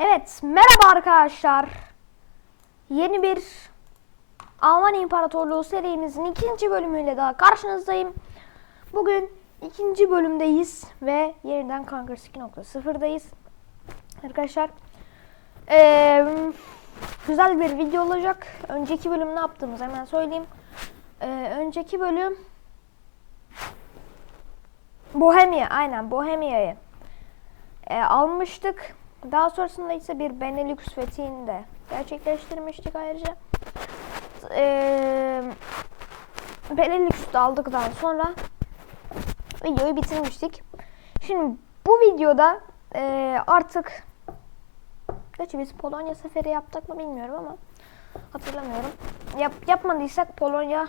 Evet, merhaba arkadaşlar. Yeni bir Alman İmparatorluğu serimizin ikinci bölümüyle daha karşınızdayım. Bugün ikinci bölümdeyiz ve yeniden Conquest 2.0'dayız. Arkadaşlar, eee, güzel bir video olacak. Önceki bölüm ne yaptığımızı hemen söyleyeyim. Eee, önceki bölüm Bohemia, aynen Bohemia'yı e, almıştık. Daha sonrasında ise bir Benelux fethini de gerçekleştirmiştik ayrıca. E, Benelux'u aldıktan sonra videoyu bitirmiştik. Şimdi bu videoda e, artık Gerçi biz Polonya seferi yaptık mı bilmiyorum ama hatırlamıyorum. Yap, yapmadıysak Polonya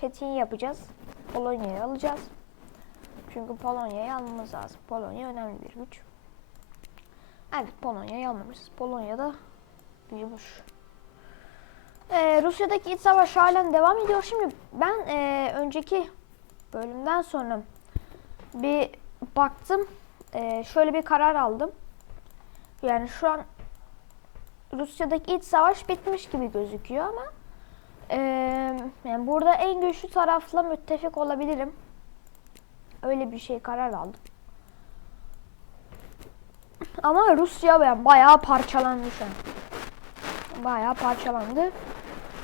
fethini yapacağız. Polonya'yı alacağız. Çünkü Polonya'yı almamız lazım. Polonya önemli bir güç. Evet Polonya'yı almamışız. Polonya'da büyümüş. Ee, Rusya'daki iç savaş halen devam ediyor. Şimdi ben e, önceki bölümden sonra bir baktım. E, şöyle bir karar aldım. Yani şu an Rusya'daki iç savaş bitmiş gibi gözüküyor ama e, yani burada en güçlü tarafla müttefik olabilirim. Öyle bir şey karar aldım. Ama Rusya yani bayağı parçalandı şu an. Bayağı parçalandı.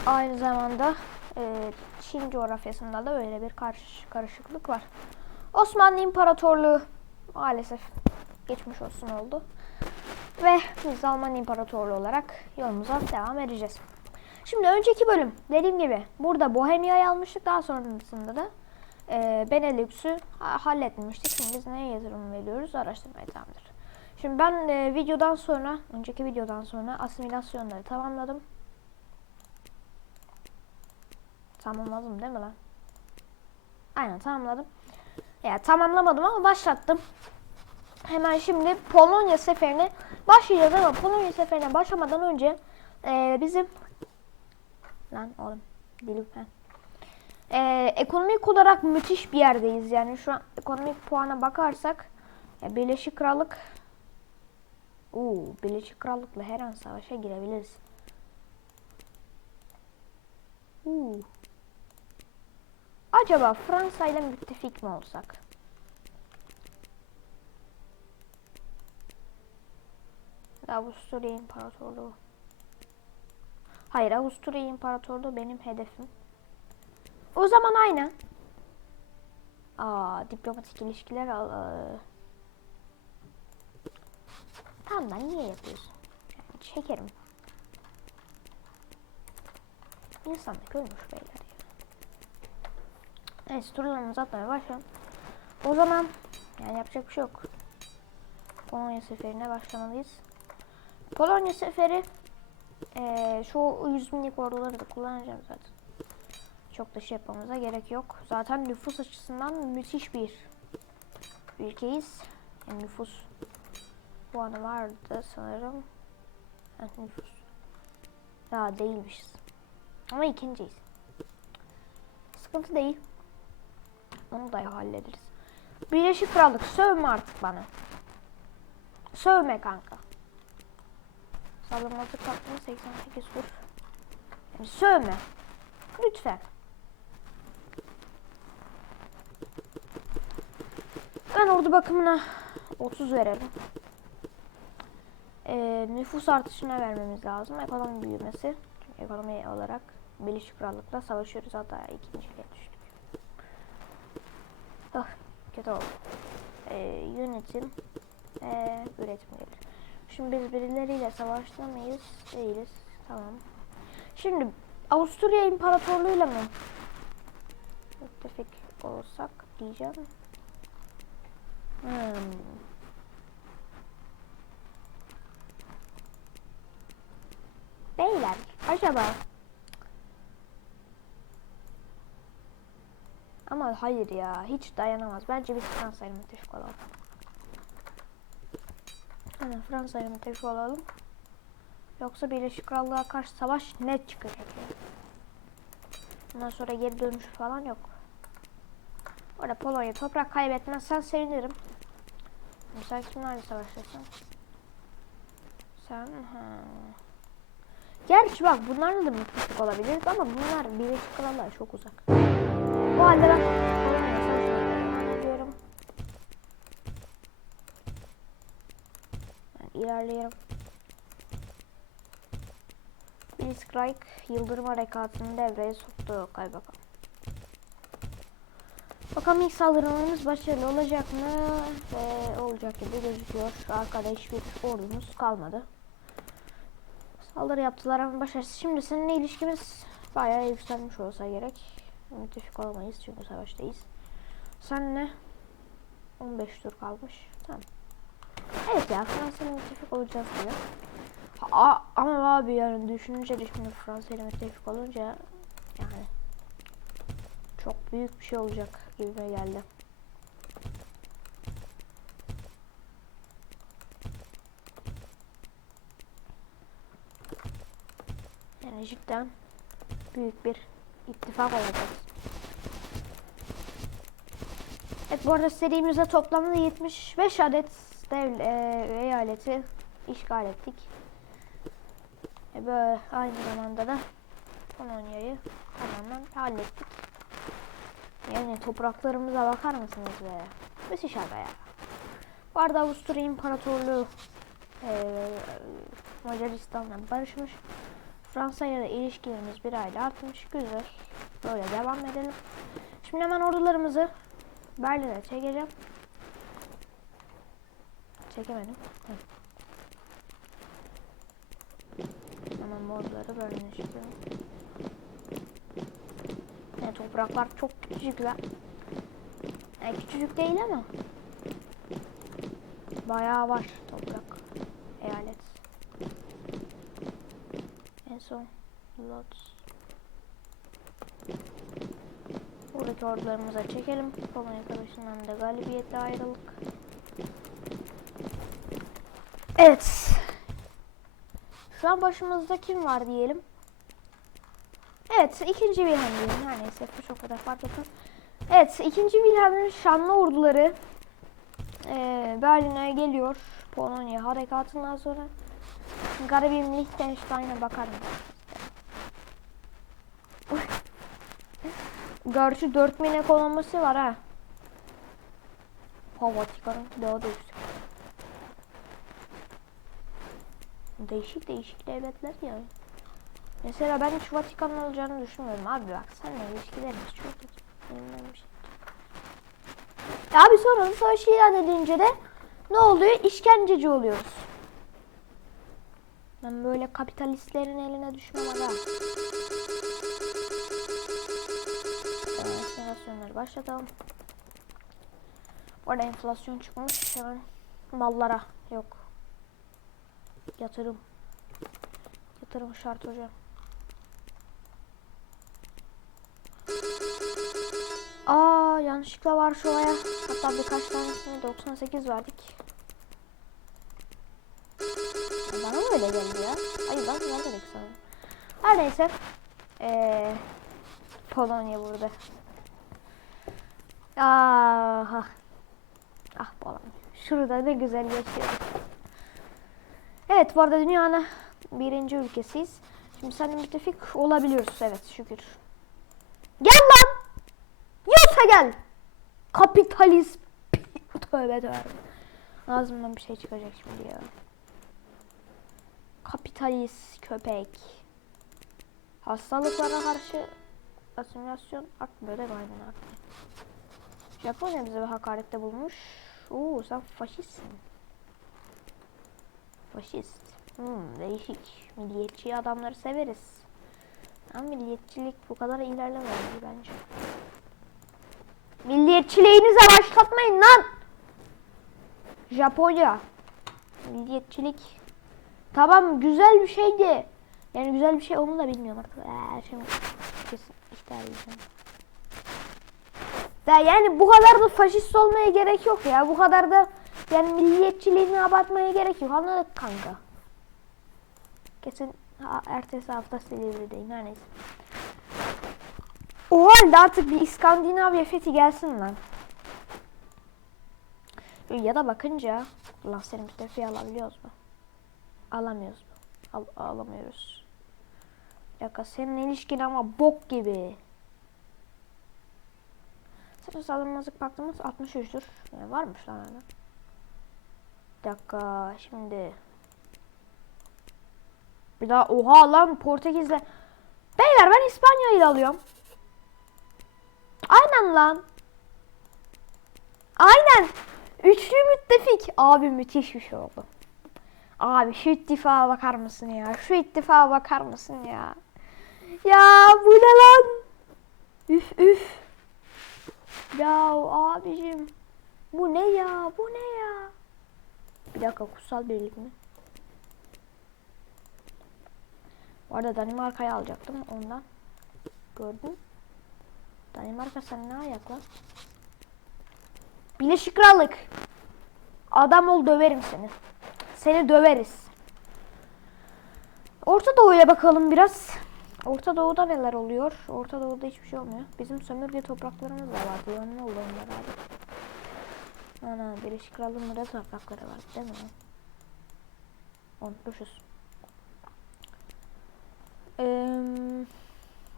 Aynı zamanda e, Çin coğrafyasında da öyle bir karış, karışıklık var. Osmanlı İmparatorluğu maalesef geçmiş olsun oldu. Ve biz Alman İmparatorluğu olarak yolumuza devam edeceğiz. Şimdi önceki bölüm dediğim gibi burada Bohemia'yı almıştık. Daha sonrasında da e, Benelux'u ha- halletmiştik. Şimdi biz neye yatırım veriyoruz? Araştırmaya tamamdır. Şimdi ben e, videodan sonra, önceki videodan sonra asimilasyonları tamamladım. Tamamladım değil mi lan? Aynen tamamladım. Ya tamamlamadım ama başlattım. Hemen şimdi Polonya seferine başlayacağız ama Polonya seferine başlamadan önce e, bizim lan oğlum dilim he. E, ekonomik olarak müthiş bir yerdeyiz yani şu an ekonomik puana bakarsak e, Birleşik Krallık Oo, Birleşik Krallık'la her an savaşa girebiliriz. Oo. Acaba Fransa ile müttefik mi olsak? Avusturya İmparatorluğu. Hayır, Avusturya İmparatorluğu benim hedefim. O zaman aynı. Aa, diplomatik ilişkiler al. Lan niye yapıyorsun? Yani çekerim. İnsanlık ölmüş beyler. Neyse turlarını uzatmaya başlayalım. O zaman yani yapacak bir şey yok. Polonya seferine başlamalıyız. Polonya seferi eee, şu 100 binlik orduları da kullanacağım zaten. Çok da şey yapmamıza gerek yok. Zaten nüfus açısından müthiş bir ülkeyiz. Yani nüfus puanı vardı sanırım. Nüfus. Değilmişiz. Ama ikinciyiz. Sıkıntı değil. Onu da hallederiz. Birleşik Krallık sövme artık bana. Sövme kanka. Saldırmazlık tatlı 88 vur. Yani sövme. Lütfen. Ben ordu bakımına 30 verelim. Ee, nüfus artışına vermemiz lazım. Ekonomi büyümesi. Çünkü ekonomi olarak Birleşik Krallık'la savaşıyoruz. Hatta ikinciliğe düştük. Ah, kötü oldu. Ee, yönetim ve üretim gelir. Şimdi biz birileriyle savaşta? Değiliz. Tamam. Şimdi Avusturya İmparatorluğu'yla mı müttefik olsak diyeceğim. Hmm. Beyler acaba ama hayır ya hiç dayanamaz. Bence biz Fransa'yla müttefik olalım. Aynen Fransa'yla müttefik olalım. Yoksa Birleşik Krallığa karşı savaş net çıkacak yani. Bundan sonra geri dönüş falan yok. Orada Polonya toprak kaybetmezsen sevinirim. Mesela kimlerle savaşıyorsun? Sen ha. Gerçi bak bunlarla da müttefik olabiliriz ama bunlar Birleşik Krallığa çok uzak. Bu halde ben ilerliyorum. Blitzkrieg Yıldırım Harekatı'nı devreye soktu. Kay bakalım. Bakalım ilk saldırımız başarılı olacak mı? Ve olacak gibi gözüküyor. Arkada hiçbir ordumuz kalmadı. Saldırı yaptılar ama başarısız. Şimdi seninle ilişkimiz bayağı yükselmiş olsa gerek. Müttefik olamayız çünkü savaştayız. Senle 15 tur kalmış. Tamam. Evet ya Fransa'yla müttefik olacağız diyor. Ha, ama abi yani düşününce şimdi Fransa ile müttefik olunca yani çok büyük bir şey olacak gibime geldi. Yani cidden büyük bir ittifak olacak. Evet bu arada serimizde toplamda 75 adet dev, e, eyaleti işgal ettik. E böyle aynı zamanda da Polonya'yı tamamen hallettik. Yani topraklarımıza bakar mısınız be? Müthiş aga ya. Bu arada Avusturya İmparatorluğu e, Macaristan'la barışmış. Fransa ile ilişkilerimiz bir ayda artmış. Güzel. Böyle devam edelim. Şimdi hemen ordularımızı Berlin'e çekeceğim. Çekemedim. Hı. Hemen bu orduları Berlin'e çekiyorum. Yani topraklar çok küçükler. Yani küçücük değil ama bayağı var toprak. En son Lots. Buradaki ordularımıza çekelim. Polonya Savaşı'ndan da galibiyetle ayrılık. Evet. Şu an başımızda kim var diyelim. Evet, ikinci Wilhelm diyelim. Her neyse, bu çok kadar fark etmez. Evet, ikinci Wilhelm'in şanlı orduları eee Berlin'e geliyor. Polonya harekatından sonra. Garibim Liechtenstein'e bakar mısın? Gerçi 4000 ekonomisi var ha. Ha Vatikan'ınki daha da yüksek. Değişik değişik devletler yani. Mesela ben hiç Vatikan'ın olacağını düşünmüyorum abi bak seninle ilişkilerimiz çok şey. Ya abi sonra da savaş ilan edince de ne oluyor? İşkenceci oluyoruz. Ben böyle kapitalistlerin eline düşmem aga. Enflasyonları başlatalım. Bu arada enflasyon çıkmış hemen mallara yok. Yatırım. Yatırım şart hocam. Aa yanlışlıkla var şu aya. Hatta birkaç tanesine 98 verdik. Bana mı öyle geldi ya? Hayır ben vermedik sanırım. Her neyse. Ee, Polonya burada. Ah, ah Polonya. Şurada ne güzel yaşıyoruz. Evet bu arada dünyanın birinci ülkesiyiz. Şimdi seninle müttefik olabiliyoruz evet şükür. Gel lan! Yoksa gel! Kapitalist tövbe tövbe. Ağzımdan bir şey çıkacak şimdi ya. Kapitalist köpek. Hastalıklara karşı asimilasyon artmıyor değil mi? Aynen. Japonya bize bir hakarette bulmuş. Oo sen faşistsin. Faşist. Hmm, değişik. Milliyetçi adamları severiz. Ama milliyetçilik bu kadar ilerlemedi bence. Milliyetçiliğinize başlatmayın lan! Japonya. Milliyetçilik. Tamam güzel bir şeydi. Yani güzel bir şey onu da bilmiyorum arkadaşlar. Ee, şimdi kesin işte arayacağım. Ya yani bu kadar da faşist olmaya gerek yok ya. Bu kadar da yani milliyetçiliğini abartmaya gerek yok. Anladık kanka. Kesin ha, ertesi hafta Silivri'deyim her neyse. O halde artık bir İskandinavya fethi gelsin lan. Ya da bakınca lazer müttefiği alabiliyoruz mu? Alamıyoruz. Al, alamıyoruz. Dakika senin ilişkin ama bok gibi. Sırası alınmazlık baktığımız 63'tür. Yani varmış lan hala. Bir dakika şimdi. Bir daha oha lan Portekiz'le. Beyler ben İspanya'yı alıyorum. Aynen lan. Aynen. Üçlü müttefik. Abi müthiş bir şey oldu. Abi şu ittifağa bakar mısın ya? Şu ittifağa bakar mısın ya? Ya bu ne lan? Üf üf. Ya abicim. Bu ne ya? Bu ne ya? Bir dakika kutsal birlik mi? Bu arada Danimarka'yı alacaktım ondan. Gördün. Danimarka sen ne ayak lan? Birleşik Krallık. Adam ol döverim seni. Seni döveriz. Orta Doğu'ya bakalım biraz. Orta Doğu'da neler oluyor? Orta Doğu'da hiçbir şey olmuyor. Bizim sömürge topraklarımız da var. Bu ne oldu onlar abi? Ana Birleşik Krallığın da toprakları var değil mi? Unutmuşuz. Ee,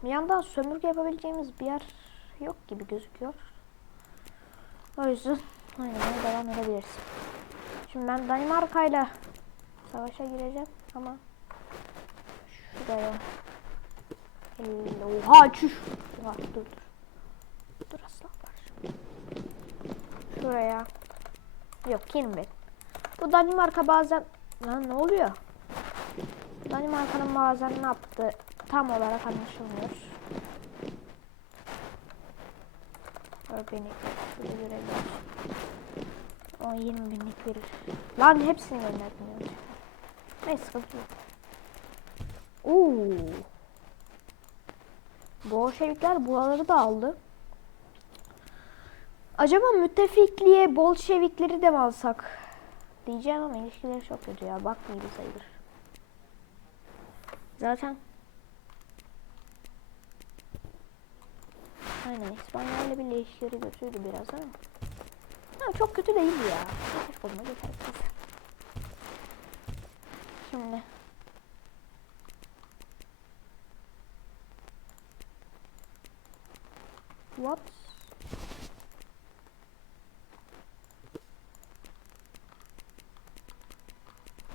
bir yandan sömürge yapabileceğimiz bir yer yok gibi gözüküyor. O yüzden oynamaya devam edebiliriz. Şimdi ben Danimarka'yla savaşa gireceğim ama şuraya Oha çüş. Oha, dur dur. Dur aslanlar. Şuraya. Yok girme. Bu Danimarka bazen lan ne oluyor? Danimarka'nın bazen ne yaptı tam olarak anlaşılmıyor. Şöyle görebiliriz. 10 20 binlik verir. Lan hepsini göndermiyor. Neyse sıkıntı yok. Oo. Bolşevikler buraları da aldı. Acaba müttefikliğe Bolşevikleri de mi alsak? Diyeceğim ama ilişkileri çok kötü ya. Bak gibi sayılır. Zaten Aynen İspanya ile bir ilişkileri kötüydü biraz ama. Ha, çok kötü değil ya. Hafif olma yetersiz. Şimdi What?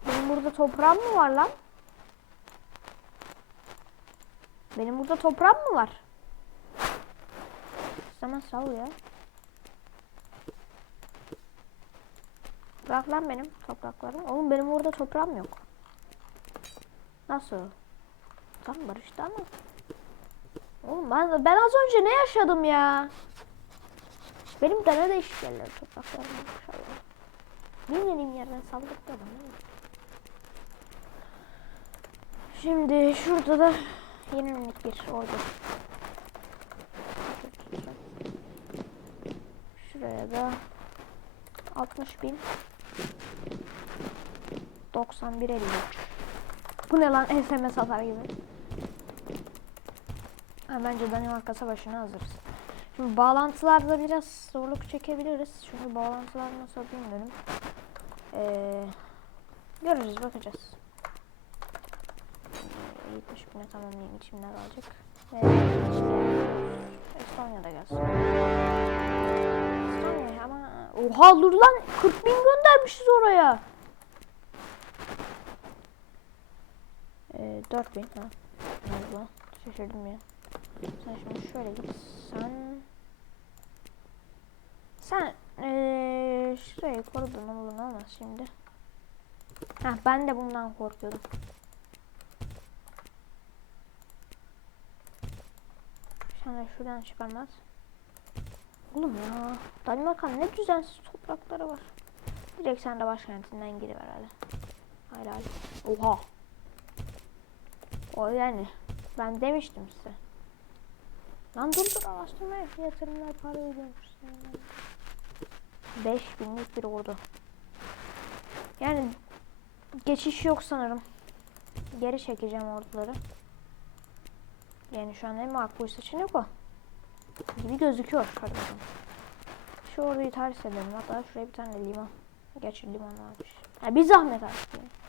Benim burada toprağım mı var lan? Benim burada toprağım mı var? Sana sal ya. Bırak lan benim topraklarım. Oğlum benim burada toprağım yok. Nasıl? Tam barıştı ama. Oğlum ben, ben az önce ne yaşadım ya? Benim de ne değişik yerler topraklarım maşallah. Bilmediğim yerden saldırdı bana. Şimdi şurada da yeni minik bir ordu. Şuraya da 60 bin 91 53 Bu ne lan SMS atar gibi. Ha, bence Danimarka Savaşı'na hazırız. Şimdi bağlantılarda biraz zorluk çekebiliriz. Çünkü bağlantılar nasıl bilmiyorum. Ee, göreceğiz bakacağız. Ee, 70 bine tamamlayayım içimde kalacak. Ve Estonya'da gelsin. Estonya ama oha dur lan 40 bin göndermişiz oraya. Ee, 4 bin ha. Ne oldu? Şaşırdım ya. Sen şimdi şöyle git. Sen sen ee, şurayı korudun ne olmaz şimdi. Heh, ben de bundan korkuyordum. Sen de şuradan çıkarmaz. Oğlum ya. Danimarka'nın ne düzensiz toprakları var. Direkt sen de başkentinden giriver hadi. Hayır hayır. Oha. O yani. Ben demiştim size. Lan dur dur araştırma yap. Yatırımlar para ödüyormuş. 5000'lik bir ordu. Yani geçiş yok sanırım. Geri çekeceğim orduları. Yani şu an en makbul seçenek o. Gibi gözüküyor. Bakalım. Şu orduyu tarif edelim. Hatta şuraya bir tane liman. Gerçi liman varmış. Ha, bir zahmet artık. Yani.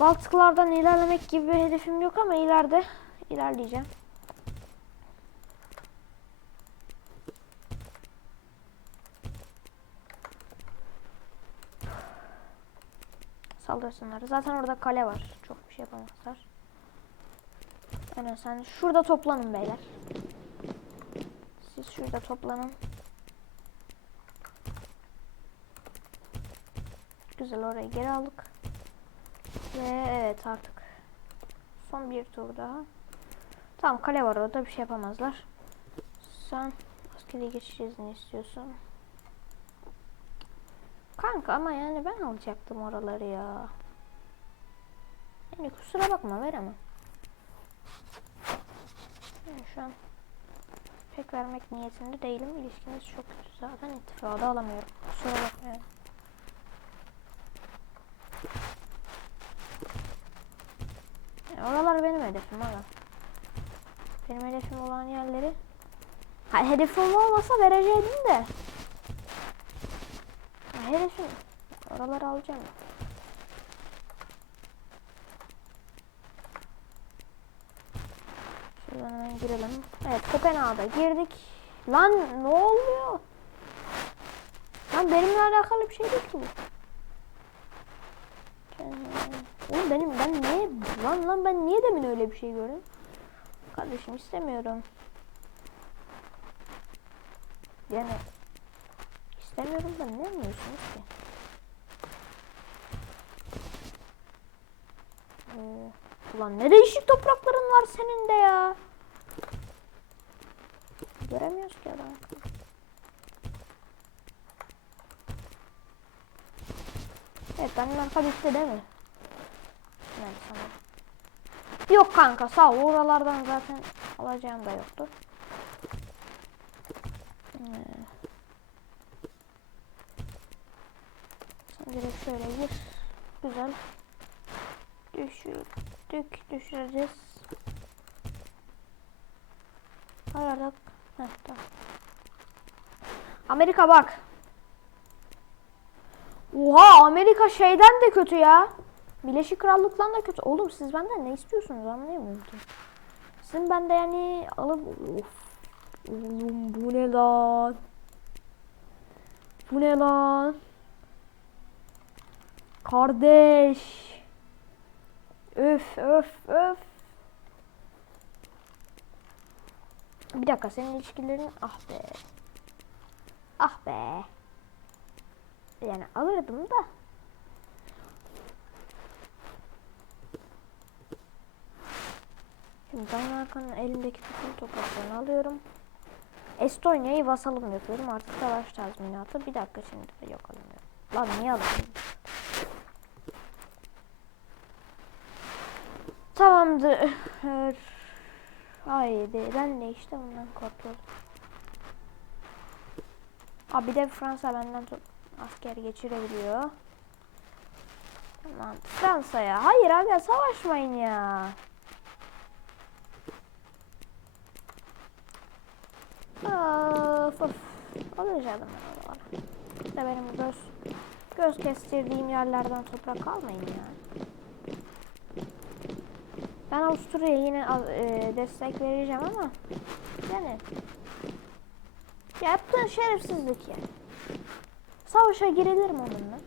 Baltıklardan ilerlemek gibi bir hedefim yok ama ileride ilerleyeceğim. Saldırsınlar. Zaten orada kale var. Çok bir şey yapamazlar. Aynen sen şurada toplanın beyler. Siz şurada toplanın. Güzel orayı geri aldık. Ve evet artık son bir tur daha. Tamam kale var orada bir şey yapamazlar. Sen askeri geçiş izni istiyorsun. Kanka ama yani ben alacaktım oraları ya. Yani kusura bakma veremem. Yani şu an pek vermek niyetinde değilim. İlişkimiz çok kötü zaten ittifada alamıyorum. Kusura bakma yani. Yani oralar benim hedefim ama. Benim hedefim olan yerleri ha, hedefim olmasa vereceydim de. Ha, hedefim oraları alacağım. Şuradan hemen girelim. Evet Kopenhag'a girdik. Lan ne oluyor? Lan benimle alakalı bir şey değil ki bu. Oğlum benim ben niye lan lan ben niye demin öyle bir şey gördüm? Kardeşim istemiyorum. Yani istemiyorum da ne anlıyorsunuz ki? Ee, ulan ne değişik toprakların var senin de ya. Göremiyoruz ki adam. Evet benim arka bitti değil mi? Yani sanırım. Yok kanka sağ ol. Oralardan zaten alacağım da yoktu. Ee, Sen direkt şöyle gir. Güzel. Düşürdük. Düşüreceğiz. Ayarladık. Heh, tamam. Amerika bak. Oha Amerika şeyden de kötü ya. Birleşik Krallık'tan da kötü. Oğlum siz benden ne istiyorsunuz anlayamıyorum ki. Sizin bende yani alıp of. Oğlum bu ne lan? Bu ne lan? Kardeş. Öf öf öf. Bir dakika senin ilişkilerin ah be. Ah be. Yani alırdım da. Danimarka'nın elimdeki bütün topraklarını alıyorum. Estonya'yı vasalım yapıyorum. Artık savaş tazminatı. Bir dakika şimdi yok alamıyorum. Lan niye alayım? Tamamdır. Haydi ben de işte bundan korkuyorum. Abi de Fransa benden asker geçirebiliyor. Tamam Fransa'ya. Hayır abi savaşmayın ya. Of of. Ben oraları. İşte benim göz göz kestirdiğim yerlerden toprak almayın yani. Ben Avusturya'ya yine e, destek vereceğim ama yani yaptığın şerefsizlik yani. Savaşa girilir mi onunla?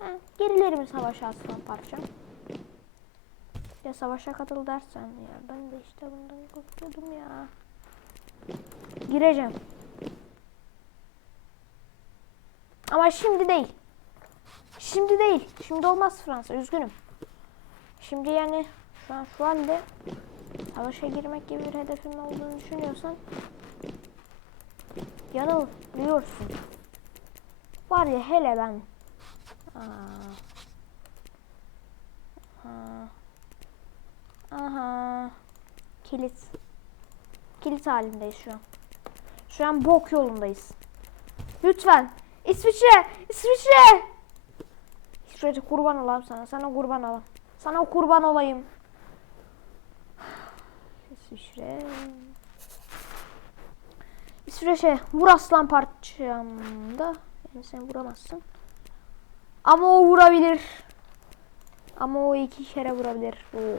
Ha, girilir mi savaşa aslan parçam? Ya savaşa katıl dersen ya ben de işte bundan korkuyordum ya. Gireceğim. Ama şimdi değil. Şimdi değil. Şimdi olmaz Fransa. Üzgünüm. Şimdi yani şu an şu halde savaşa girmek gibi bir hedefin olduğunu düşünüyorsan yanılıyorsun. Var ya hele ben. Aha. Aha. Kilit. Kilit halindeyiz şu an. Şu an bok yolundayız. Lütfen. İsviçre! İsviçre! İsviçre kurban olayım sana. Sana kurban olayım. Sana kurban olayım. İsviçre. İsviçre vur aslan parçamda. Yani sen vuramazsın. Ama o vurabilir. Ama o iki kere vurabilir. Oo.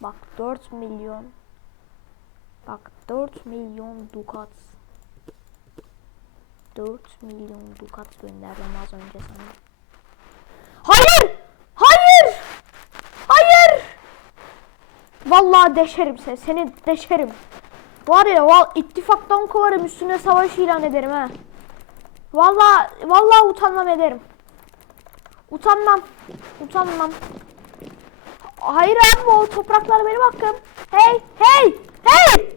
Bak 4 milyon. Bak 4 milyon dukat. 4 milyon dukat gönderdim az önce sana. Hayır! Hayır! Hayır! Vallahi deşerim seni. Seni deşerim. Var ya val ittifaktan kovarım üstüne savaş ilan ederim ha. Vallahi vallahi utanmam ederim. Utanmam. Utanmam. Hayır abi o topraklar benim hakkım. Hey hey hey.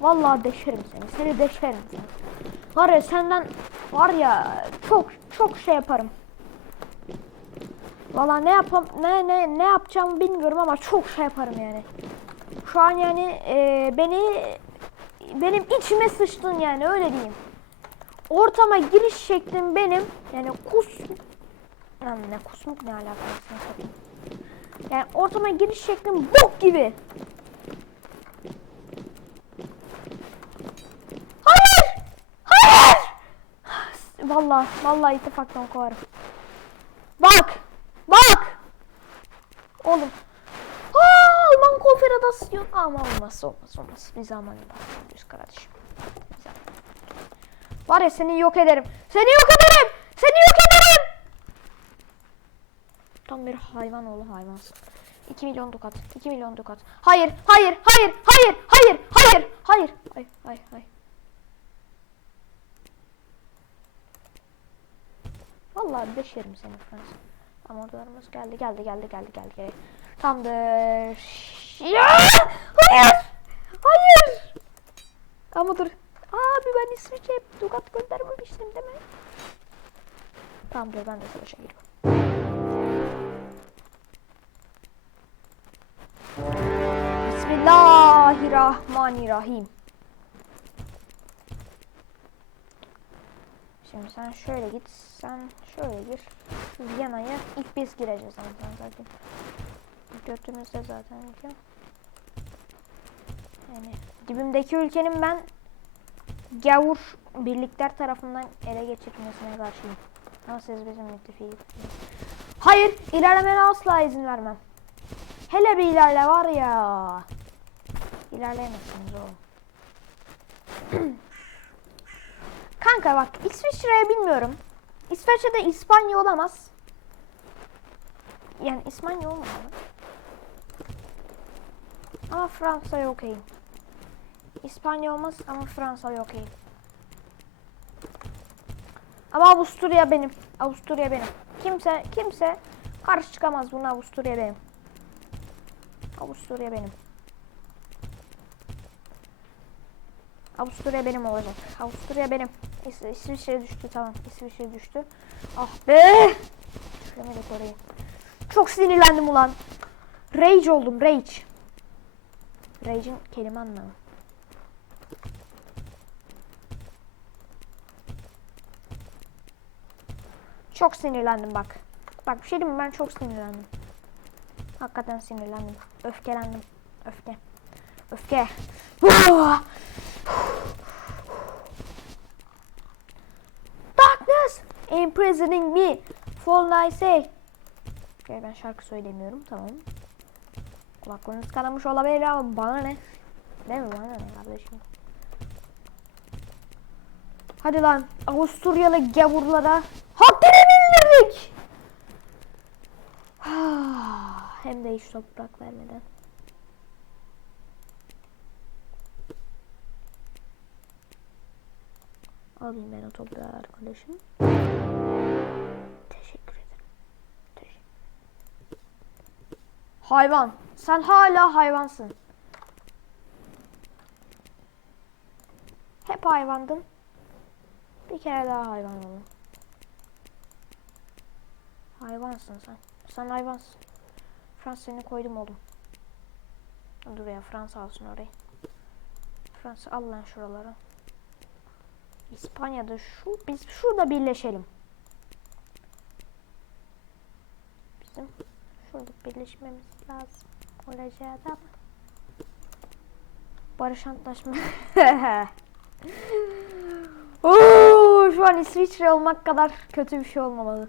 Vallahi deşerim seni. Seni deşerim. Var ya senden var ya çok çok şey yaparım. Vallahi ne yapam ne ne ne yapacağımı bilmiyorum ama çok şey yaparım yani. Şu an yani e, beni benim içime sıçtın yani öyle diyeyim. Ortama giriş şeklim benim yani kus Lan ne kusmuk ne satayım. Yani ortama giriş şeklim bok gibi. Hayır! Hayır! Vallahi vallahi ittifaktan kovarım. Bak! Bak! Oğlum. Aa, Alman konfederasyonu. Ama olmaz olmaz olmaz. Biz Almanya'da yapıyoruz kardeşim. Var ya seni yok ederim. Seni yok ederim. Seni yok ederim. Tam bir hayvan oğlu hayvansın. 2 milyon dukat. 2 milyon dukat. Hayır, hayır, hayır, hayır, hayır, hayır, hayır, hayır, hayır, hayır. Vallahi deşerim seni Fransa. Ama oradalarımız geldi, geldi, geldi, geldi, geldi. geldi. Tamamdır. Ya! Hayır! Hayır! Ama dur. Abi ben İsviçre'ye dukat göndermemiştim değil mi? Tamamdır ben de savaşa giriyorum. Bismillahirrahmanirrahim. Şimdi sen şöyle git, sen şöyle gir. Şu Viyana'ya ilk biz gireceğiz zaten zaten. Götümüzde zaten ülke. Yani dibimdeki ülkenin ben gavur birlikler tarafından ele geçirilmesine karşıyım. Ama siz bizim müttefiği. Hayır, ilerlemene asla izin vermem. Hele bir ilerle var ya. İlerleyemezsiniz oğlum. Kanka bak İsviçre'ye bilmiyorum. İsveç'te İspanya olamaz. Yani İspanya olmamalı. Ama Fransa'ya okeyim. İspanya olmaz ama Fransa'ya okeyim. Ama Avusturya benim. Avusturya benim. Kimse kimse karşı çıkamaz buna Avusturya benim. Avusturya benim. Avusturya benim olacak. Avusturya benim. İs İsviçre düştü tamam. İsviçre düştü. Ah be! Düşüremedik orayı. Çok sinirlendim ulan. Rage oldum rage. Rage'in kelime anlamı. Çok sinirlendim bak. Bak bir şey diyeyim mi? Ben çok sinirlendim. Hakikaten sinirlendim. Öfkelendim. Öfke. Öfke. İmprisoning me. Fall night Okay, ben şarkı söylemiyorum. Tamam. Kulaklarınız kanamış olabilir ama bana ne? Değil mi? Bana ne kardeşim? Hadi lan Avusturyalı gavurlara haddini bildirdik. Hem de hiç toprak vermeden. Alayım ben o toprağı arkadaşım. Hayvan. Sen hala hayvansın. Hep hayvandın. Bir kere daha hayvan oldun. Hayvansın sen. Sen hayvansın. Fransa seni koydum oğlum. Dur ya Fransa alsın orayı. Fransa al lan şuraları. İspanya'da şu biz şurada birleşelim. Bizim şurada birleşmemiz lazım. Olacağı da Barış Antlaşması. Oo, şu an İsviçre olmak kadar kötü bir şey olmamalı.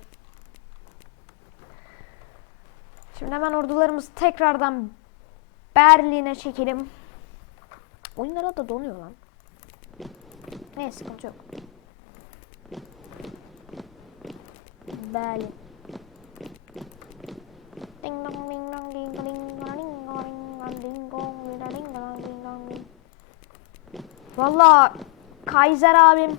Şimdi hemen ordularımızı tekrardan Berlin'e çekelim. Oyunlara da donuyor lan. Neyse sıkıntı yok. Berlin. Ding dong ding dong ding ding ding ding ding dong ding dong ding dong. Valla Kaiser abim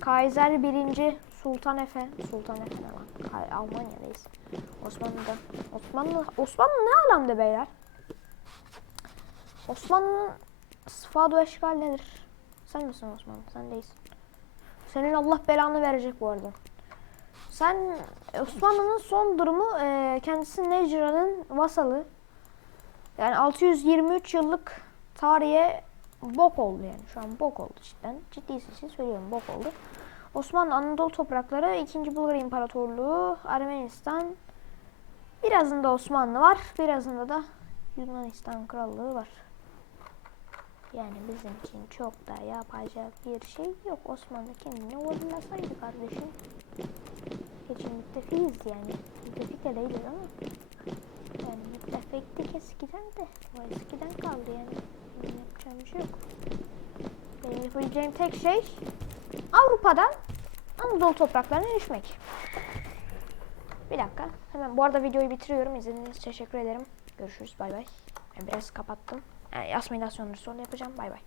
Kaiser birinci Sultan Efe Sultan Efe ne lan? Almanya'dayız. Osmanlı'da. Osmanlı Osmanlı ne alemde beyler? Osmanlı'nın sıfadı eşgal nedir? Sen misin Osmanlı? Sen değilsin. Senin Allah belanı verecek bu arada. Sen Osmanlı'nın son durumu e, kendisi Necra'nın vasalı. Yani 623 yıllık tarihe bok oldu yani. Şu an bok oldu cidden. Ciddi için söylüyorum bok oldu. Osmanlı Anadolu toprakları 2. Bulgar İmparatorluğu, Ermenistan, birazında Osmanlı var, birazında da Yunanistan Krallığı var. Yani bizim için çok da yapacak bir şey yok. Osmanlı kendini uğurlasaydı kardeşim. Geçin müttefiyiz yani. Müttefik de değiliz ama. Yani müttefiktik eskiden de. O eskiden kaldı yani. Benim yapacağım bir şey yok. Benim yapabileceğim tek şey Avrupa'dan Anadolu topraklarına erişmek. Bir dakika. Hemen bu arada videoyu bitiriyorum. İzlediğiniz için teşekkür ederim. Görüşürüz. Bay bay. Ben biraz kapattım. Yani asimilasyonları sonra yapacağım. Bay bay.